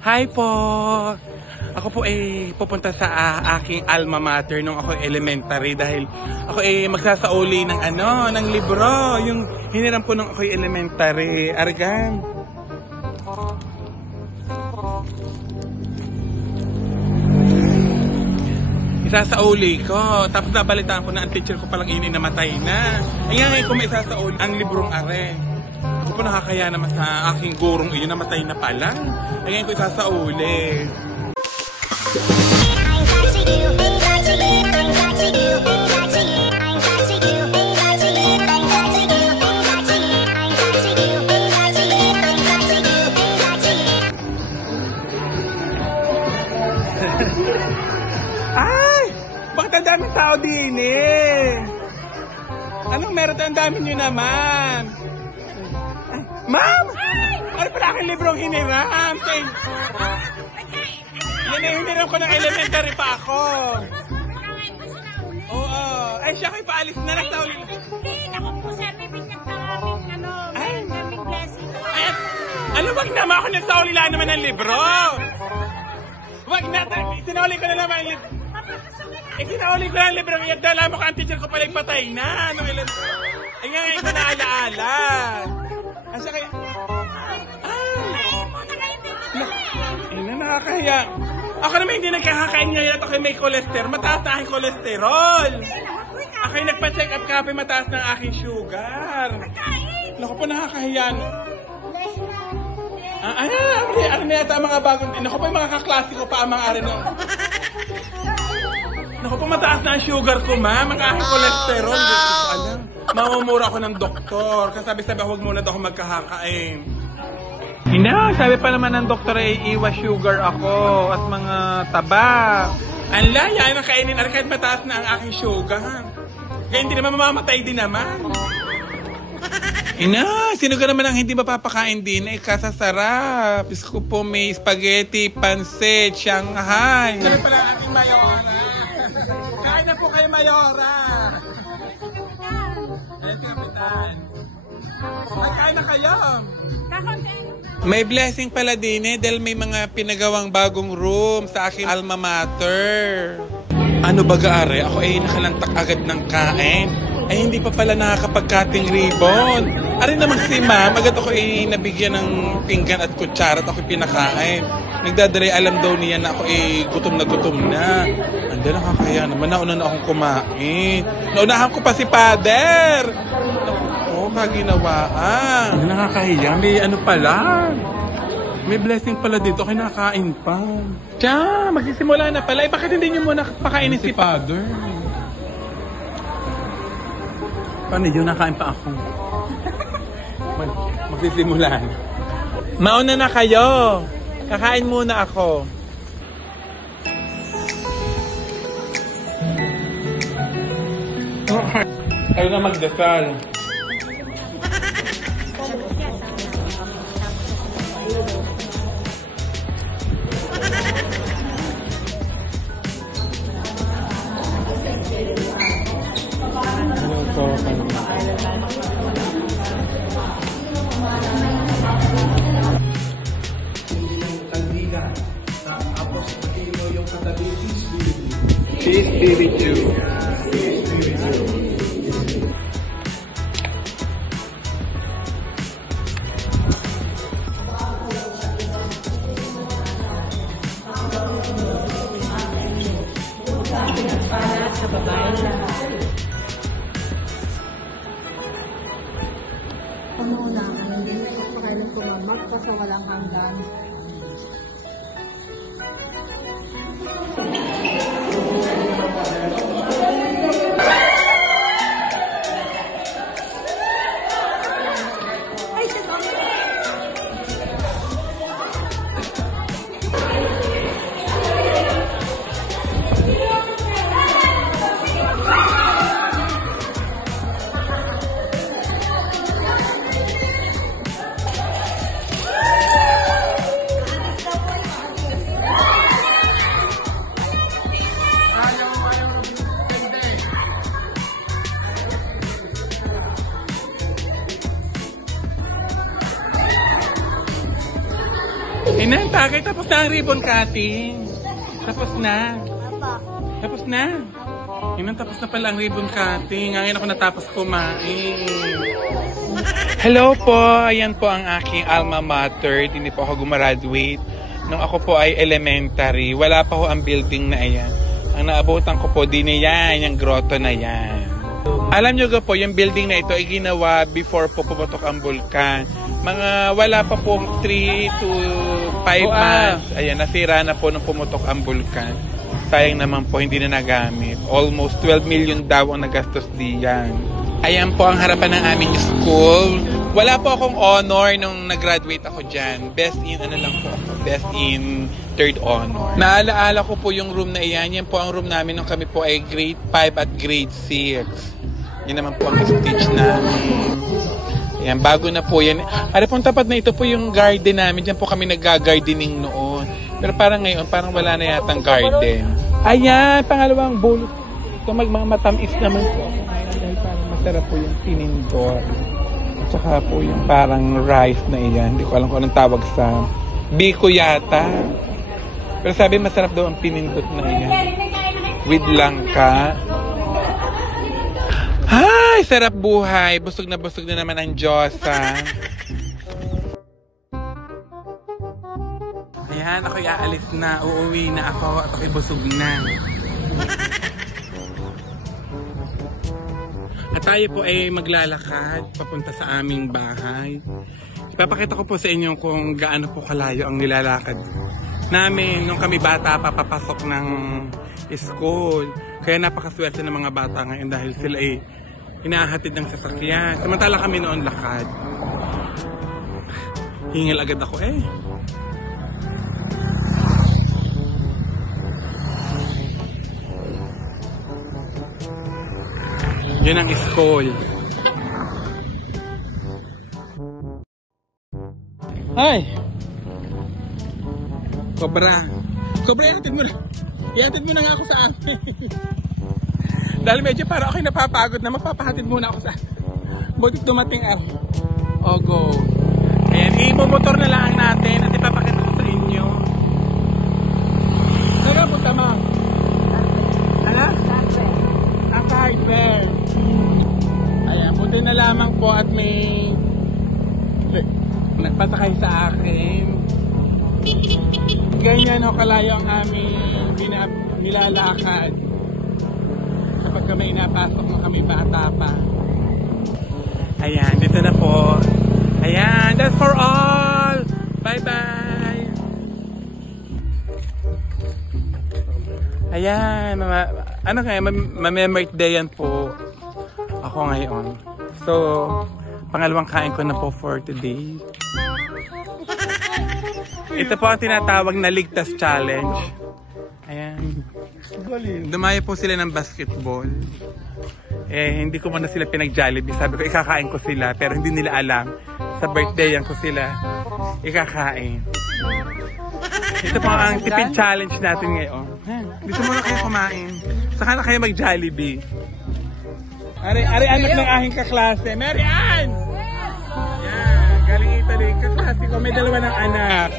Hi po! Ako po ay pupunta sa aking alma mater nung ako elementary dahil ako ay magsasauli ng ng libro. Yung hiniram ko nung ako elementary. Argan. Isasauli ko. Tapos nabalitaan ko na ang teacher ko palang namatay na. Ayan ngayon ko may isasauli ang librong are. Ako po nakakaya naman sa aking gurong iyon, namatay na pala. Ayan ko isasauli. Ay! Bakit ang daming tao din eh? Anong meron tayo? Ang dami nyo naman. Ay, ma'am! Ano pala aking librong hiniram? Yan eh, hiniram ko ng elementary pa ako. Oo. Ay, siya kayo paalis na lang sa uli. Hindi, ako po sir, may maraming blessing. Ano, wag naman ako nagsaulilaan naman ng libro. Wag na, sinauli ko na naman ang libro. Sinauli ko na ang libro. Dala mo ka ang teacher ko pala patay na. Ay nga ngayon ko naalaala. Asa kaya? Ay na, nakakahiya. Ako naman hindi nagkakakain ngayon at ako'y may cholesterol. Mataas na aking cholesterol. Ako'y nagpa-check up kape, mataas na aking sugar. Naku po, nakakahiya. Ano na yata mga bagong... Naku po, yung mga kaklase ko pa ang mga areno. Naku po, mataas na ang sugar ko, ma'am. Ang aking cholesterol. Mamumura ako ng doktor. Kasabi-sabi, huwag muna daw ako magkakakain. Hindi, sabi pa naman ng doktor ay iwas sugar ako at mga taba. Ang laya ay makainin kahit mataas na ang aking sugar. Kaya hindi naman mamamatay din naman. Ina, sino ka naman ang hindi mapapakain din? Kasasarap. Isko po may spaghetti, pansit, Shanghai. Kaya pala ating mayora. Kain na po kayo, mayora. Ay, kapitan. Kain na kayo. May blessing pala din dahil may mga pinagawang bagong room sa aking alma mater. Ano baga are? Ako ay nakalantak agad ng kain. Ay hindi pa pala nakakapag-cutting ribbon. Ari naman si ma'am, agad ako ay nabigyan ng pinggan at kutsara at ako pinakain. Nagdadalay alam daw niya na ako ay gutom na. Ando, nakakaya naman. Nauna na akong kumain. Naunahan ko pa si Father. Kaginawaan. Nakakahiya. May ano pala. May blessing pala dito. Kinakain pa. Tiyan, magsisimula na pala. Bakit hindi nyo muna pakainin si Father? Paano yun? Nakain pa ako. Magsisimula na. Mauna na kayo. Kakain muna ako. Kayo na magdasal. Peace be with you. Peace be with you. Para sa babae lang. Pangunahan, hindi na ipapakailan tumamak kasi walang hanggan. Inantagay, tapos na ang ribbon cutting. Tapos na. Tapos na. Tapos na pala ang ribbon cutting. Ngayon ako natapos kumain. Hello po. Ayan po ang aking alma mater. Hindi po ako gumraduate. Nung ako po ay elementary, wala pa ho ang building na ayan. Ang naabutan ko po, din yan, yung grotto na yan. Alam nyo po, yung building na ito ay ginawa before po puputok ang bulkan. Wala pa po 3 to 5 months. Ayan, nasira na po nung pumutok ang bulkan. Sayang naman po, hindi na nagamit. Almost 12 million daw ang nagastos diyan. Ayan po ang harapan ng aming school. Wala po akong honor nung nag-graduate ako dyan. Best in, best in third honor. Naalaala ko po yung room na iyan. Yan po ang room namin nung kami po ay grade 5 at grade 6. Yan naman po ang stage namin. Ayan, bago na po yan. Ari pong tapat na ito po yung garden namin. Diyan po kami nag-gardening noon. Pero parang ngayon, parang wala na yatang garden. Ayan, pangalawang bowl. Ito matamis naman po ako ngayon dahil parang masarap po yung tinindor. At saka po yung parang rice na iyan. Hindi ko alam kung anong tawag sa biko yata. Pero sabi masarap daw ang pinindot na iyan. With langka. Ay, sarap buhay. Busog na naman ang Diyosa. Ayan, ako'y aalis na. Uuwi na ako at ako'y busog na. At tayo po ay maglalakad papunta sa aming bahay. Ipapakita ko po sa inyo kung gaano po kalayo ang nilalakad namin nung kami bata papapasok ng school. Kaya napakaswerte ng mga bata ngayon dahil sila ay hinahatid ng sasakyan. Samantala kami noon lakad. Hingil agad ako eh. Yun ang school. Ay! Cobra! Cobra, iatid mo na! Iatid mo na nga ako sa akin. Dahil medyo para ako'y napapagod na mapapahatid muna ako sa butit dumating ako. O go. Ayan, ipomotor na lang natin at ipapakita ko sa inyo. Saan po tama? Ano? Ang hardware. Ayan, buti na lamang po at may nagpasakay sa akin. Ganyan o kalayo ang aming nilalakad. Kapag kami inapasok mo kami bata pa. Ayan, dito na po. Ayan, that's for all. Bye-bye. Ayan, ano kaya, mamembirthday yan po ako ngayon. So, pangalawang kain ko na po for today. Ito po ang tinatawag na Ligtas Challenge. Ayan. Dumayo po sila ng basketball. Eh, hindi ko muna sila pinag-Jollibee. Sabi ko, ikakain ko sila. Pero hindi nila alam. Sa birthday yan ko sila ikakain. Ito po ang tipid challenge natin ngayon. Dito muna kayo kumain. Saka na kayo mag-Jollibee. Ari anak ng aking kaklase. Mary Ann! Yan, galing Italy. Kaklase ko, may dalawa ng anak.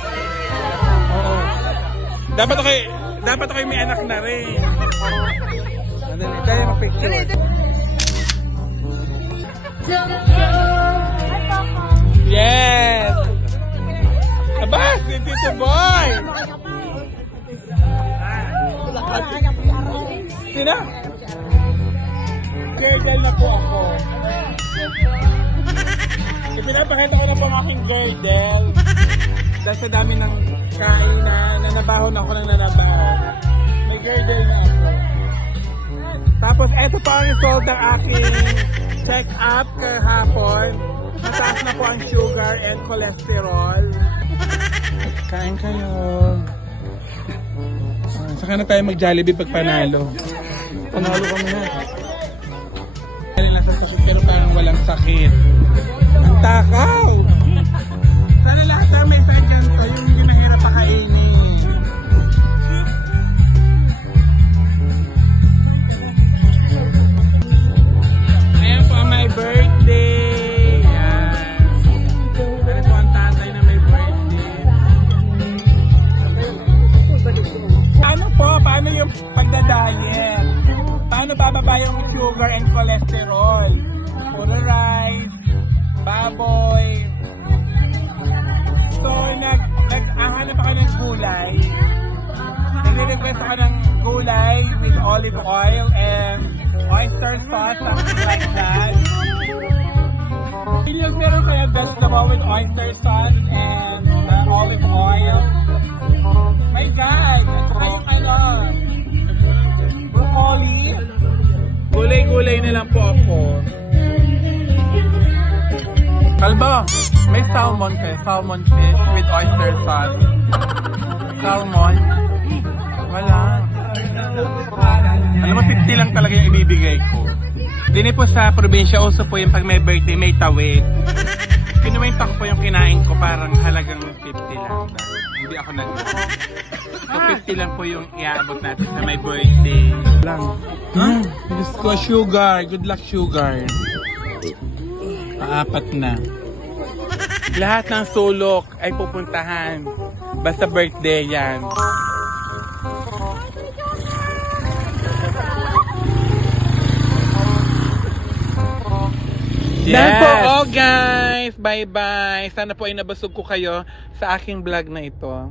Oo. Dapat ako may anak na rin. Andali, kaya mag-picture. Yes! Aba, si Tito Boy! Sino? Girl na po ako. Ipinapakita ko na po ang aking girdle. Dahil sa dami ng kain na nabahon ako ng nanabaho. May girdle na ako. Tapos eto pa ang result ng aking check-up kahapon. Mataas na po ang sugar and cholesterol. Kain kayo. Saka na tayo mag-Jollibee pag panalo. Panalo kami na. Galing lang sa sakit pero parang walang sakit. Ang takaw! Sana lahat tayo may side ganito, yung hindi nahirap pakainin. Ayan po ang my birthday. Yan. Ano po ang tatay na may birthday. bababa yung sugar and cholesterol. Puro rice, baboy. So, nag-ahanap ako ng gulay. Nag-request ako ng gulay with olive oil and oyster sauce, something like that. Yung meron kaya dalawa with oyster sauce and olive oil. My God! At saka yung broccoli. Gulay-gulay na lang po ako. Kalbo, may salmon kayo. Salmon fish with oyster sauce. Salmon. Wala. Alam mo, 50 lang talaga yung ibibigay ko. Dini po sa probinsya, uso po yung pag may birthday, may tawid. Kinuwenta ko po yung kinain ko, parang halagang 50 lang. Hindi ako So 50 lang po yung iaabot natin sa may birthday. Lang. Diyos ko, sugar. Good luck, sugar. Paapat na. Lahat ng sulok ay pupuntahan. Basta birthday yan. Yes. Yan po, oh guys! Bye-bye! Sana po ay nabasog ko kayo sa aking vlog na ito.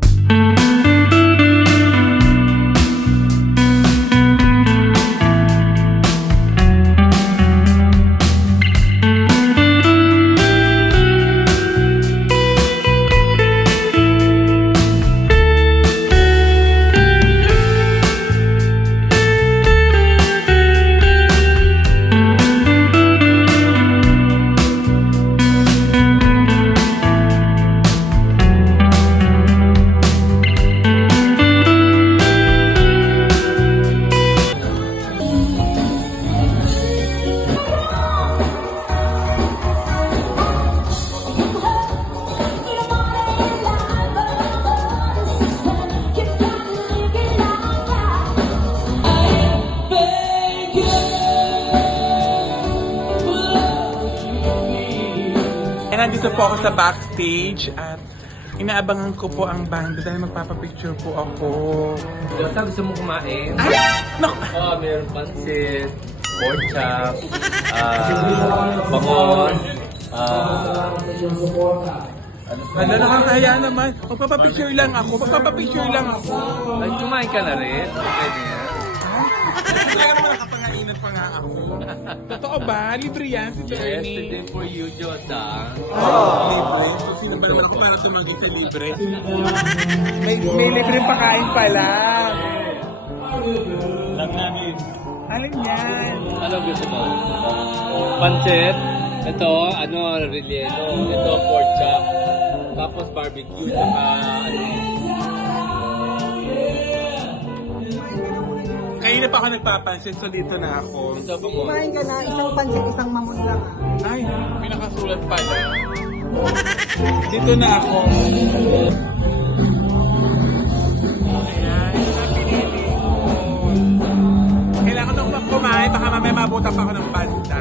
Nandito po ako sa backstage at inaabangan ko po ang banda dahil magpapapicture po ako. Basta gusto mo kumain? Ay! No! Meron pansit, pork chop, bangos, Hala, nakakaya naman. Magpapapicture lang ako. Ay, kumain ka na rin? Okay na yan. Talaga naman nakapangainan pa nga ako. Totoo ba? Libre yan si Bernie. Yesterday for you, Josa. Libre? So, sino ba naman ako para tumagin sa libre? May libreng pakain pala. Lang namin. Alin yan? Ano gusto mo? Pansit. Ito, relleno. Ito, pork chop. Tapos barbecue. Saka, Kanina pa ako nagpapansin, so dito na ako. Ito ba mo? Kumain ka na, isang pansit, isang mamon lang. Ay, pinakasulat pala. Dito na ako. Ayan, ito na pinili ko. Kailangan nung kumain, baka mamaya mabutan pa ako ng banda.